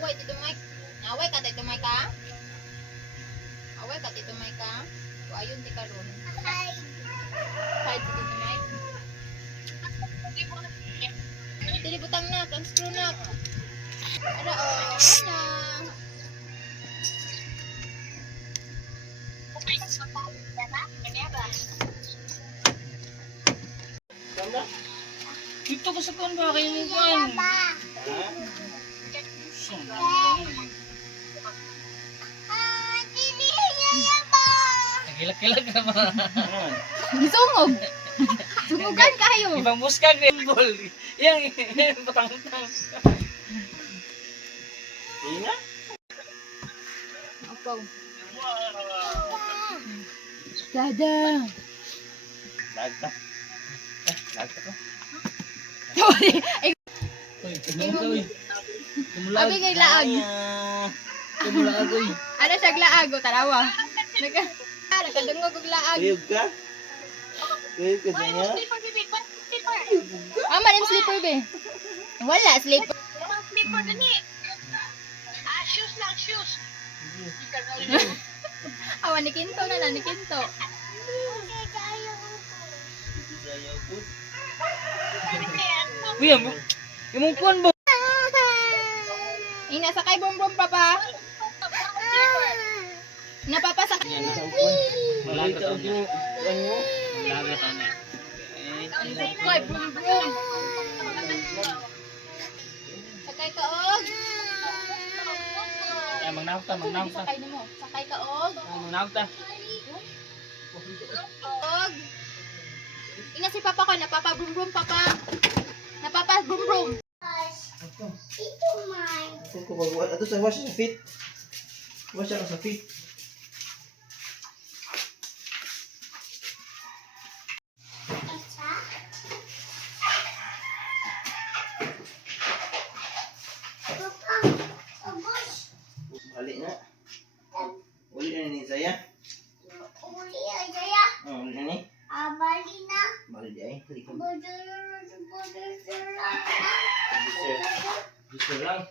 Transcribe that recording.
away Tito Mike. Away ka Tito Mike ka? Away ka Tito Mike ka? O ayun di karon. Hi. Hi Tito Mike. Dili butang na, ang screw na. Ara ana. Dito ko sa kuwan ba kayo mo kuwan? Nagilak-kilak na ba? Gisungog. Sungugan kayo. Ibang muskag rin bol. Yang patang-patang. Ina? Ako. Dada. Lagta. Lagta ko. Ay, Uy, tumulong ka uy. Tumulag. abi kay laag. Tumulag ako uy. Ano siya laag o tarawa. Nakadungog og laag. Tuyog ka? Tuyog ka niya? Ah, man slipper be. Wala slipper. Slipper gani. Shoes lang, shoes. Awan ni Kinto na ni Kinto. Uy, yung kuwan ba? Ina sakay bom-bom pa. Napapasak. Malaga taon niya. Malaga taon niya. Koy bom-bom. Sakay ka og. Ay, magnawta. Sakay nimo. Sakay ka og. Magnawta. Og. Ina si papa ko napapa-brum-brum papa. Napapa-brum-brum. Ito sa wash sa feet. Wash ako sa feet. Balik na. Uli na ni Zaya. Oh, uli na ni. Balik di ay. Balik ka. Gusto lang.